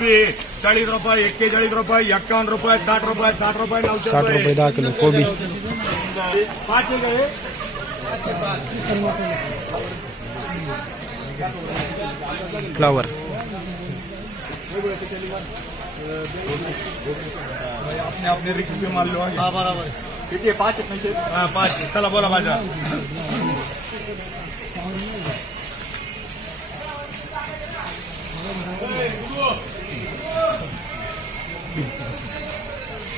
हे चाळीस रुपये एक्केचाळीस रुपये एक्कावन्न रुपये साठ रुपये साठ रुपये नऊशे साठ रुपये। दहा किलो कोबी पाच आहे फ्लावर। आपने आपने रिक्स पे मान लो आगे बराबर। ठीक पाच हा चला बोला माझा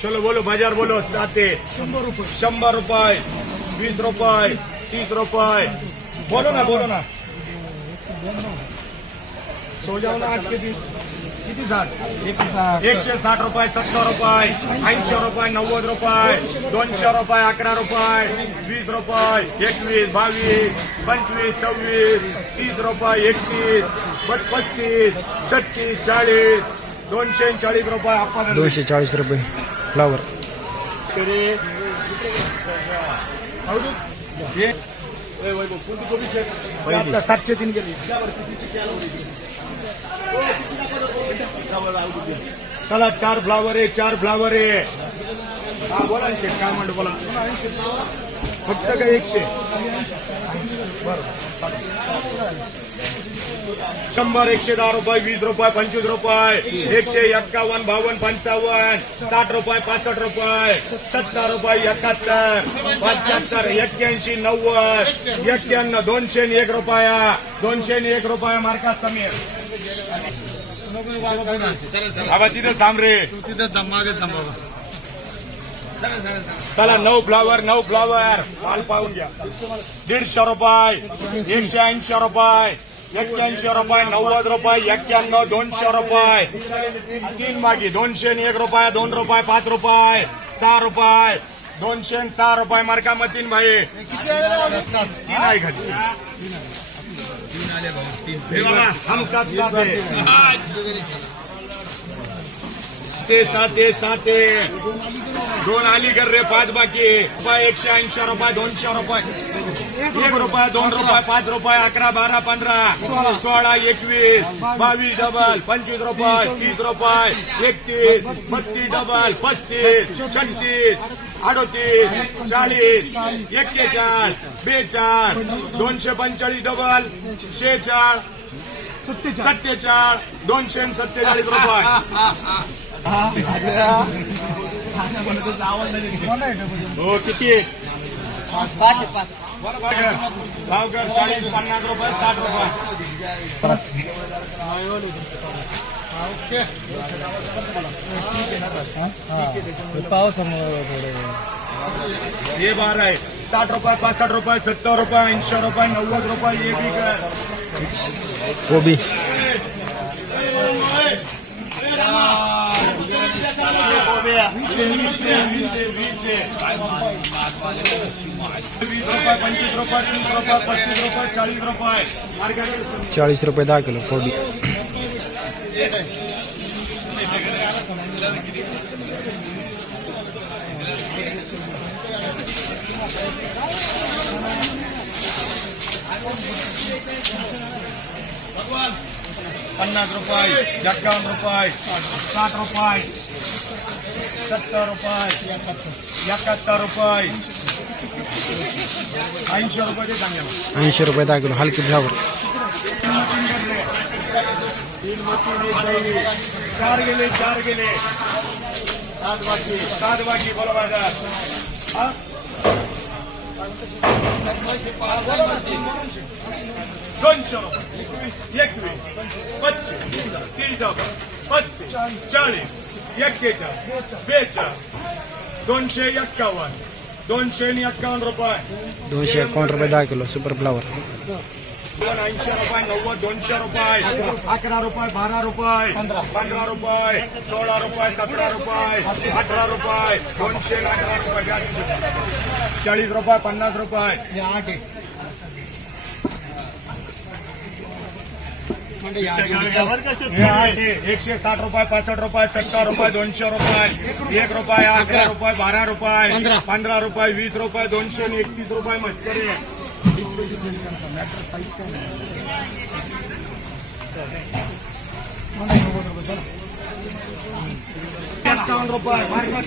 चलो बोलो बाज़ार बोलो सात। शंभर रुपये। वीस रुपये तीस रुपये। बोलो ना बोलो ना। सो जाओ ना आज किती साठ एकशे साठ रुपये सत्तर रुपये ऐंशी रुपये नव्वद रुपये दोनशे रुपये अकरा रुपये वीस रुपये एकवीस बावीस पंचवीस सव्वीस तीस रुपये एकतीस बट पस्तीस छत्तीस चाळीस दोनशे चाळीस रुपये आपण दोनशे चाळीस रुपये. फ्लावर सातशे तीन गेली चला चार फ्लावर आहे चार फ्लावर आहे. हा बोला शेठ काय म्हणतो बोला. फक्त काय एकशे. शंभर एकशे दहा रुपये वीस रुपये पंचवीस रुपये. एकशे एक्कावन्न बावन्न पंचावन्न. साठ रुपये पासष्ट रुपये. सत्तर रुपये एकाहत्तर. पंच्याहत्तर एक्क्याऐंशी नव्वद. एक्क्याण्णव दोनशे एक रुपया. दोनशे एक रुपया मार्का समीर बाबा तिथे थांब रे. चला नऊ फ्लॉवर नऊ फ्लॉवर माल पाहून घ्या. दीडशे रुपये एकशे ऐंशी रुपये एक्क्याऐंशी रुपये नव्वद रुपये एक्क्याण्णव दोनशे रुपये. तीन मागी दोनशे एक रुपये दोन रुपये पाच रुपये सहा रुपये दोनशे आणि सहा रुपये मार्का मग तीन भाई. तीन आहे खाली. हम सात सात ते सात आहे सात दोन आली कर रे पाच बाकी रुपये एकशे ऐंशी रुपये दोनशे रुपये. एक रुपये दोन रुपये पाच रुपये अकरा बारा पंधरा. सोळा. एकवीस बावीस डबल पंचवीस रुपये तीस. रुपये एकतीस बत्तीस डबल पस्तीस छत्तीस अडोतीस चाळीस एक्केचाळीस बेचाळ दोनशे पंचेचाळीस डबल शेचाळ सत्तेचाळ दोनशे सत्तेचाळीस रुपये. हो किती भावकर चाळीस पन्नास रुपये साठ रुपये हे बार आहे साठ रुपये पासष्ट रुपये सत्तर रुपये ऐंशी रुपये नव्वद रुपये हे कर कोबी चाळीस रुपये दहा किलो कोबी रुपये एक्कावन्न रुपये साठ रुपये सत्तर रुपये एकाहत्तर रुपये ऐंशी रुपये ते सांगा ऐंशी रुपये दहा किलो हलकी तीन चार गेले चार गेले. सात बाकी सात बाकी बोला बाज़ार. हा? दोनशे एकवीस पच्चीस रुपये किलो सुपर फ्लावर दोन ऐंशी रुपये नव्वद, दोनशे रुपये अकरा रुपये, बारा रुपये, पंधरा रुपये, सोळा रुपये, सतरा रुपये, अठरा रुपये, दोनशे अठरा रुपये. चाळीस रुपये पन्नास रुपये. हे आहे. एकशे साठ रुपये पासष्ट रुपये सत्तर रुपये दोनशे रुपये. एक रुपये अकरा रुपये बारा रुपये. पंधरा. रुपये वीस रुपये दोनशे आणि एकतीस रुपये मस्करी एक्कावन्न रुपये. मार्केट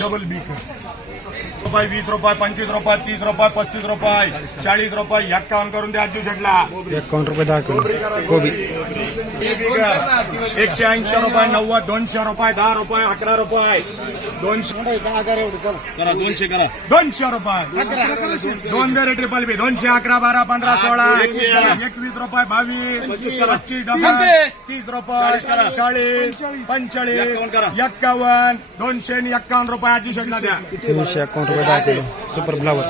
डबल बी रुपये वीस रुपये पंचवीस रुपये तीस रुपये पस्तीस रुपये चाळीस रुपये एक्कावन्न करून द्या अर्जू शेटला. एकावन्न रुपये दहा किलो कोबी. एकशे ऐंशी रुपये नव्वद दोनशे रुपये दहा रुपये अकरा रुपये. दोनशे करा दोनशे करा. दोनशे रुपये. दोन दे रे ट्रिपल बी दोनशे अकरा बारा पंधरा सोळा एकवीस रुपये बावीस पच्चीस डबल तीस रुपये चाळीस. पंचाळीस एक्कावन्न दोनशे आणि एक्कावन्न रुपये आजी शेटला द्या. तीनशे एकावन्न रुपये दहा किलो सुपर फ्लावर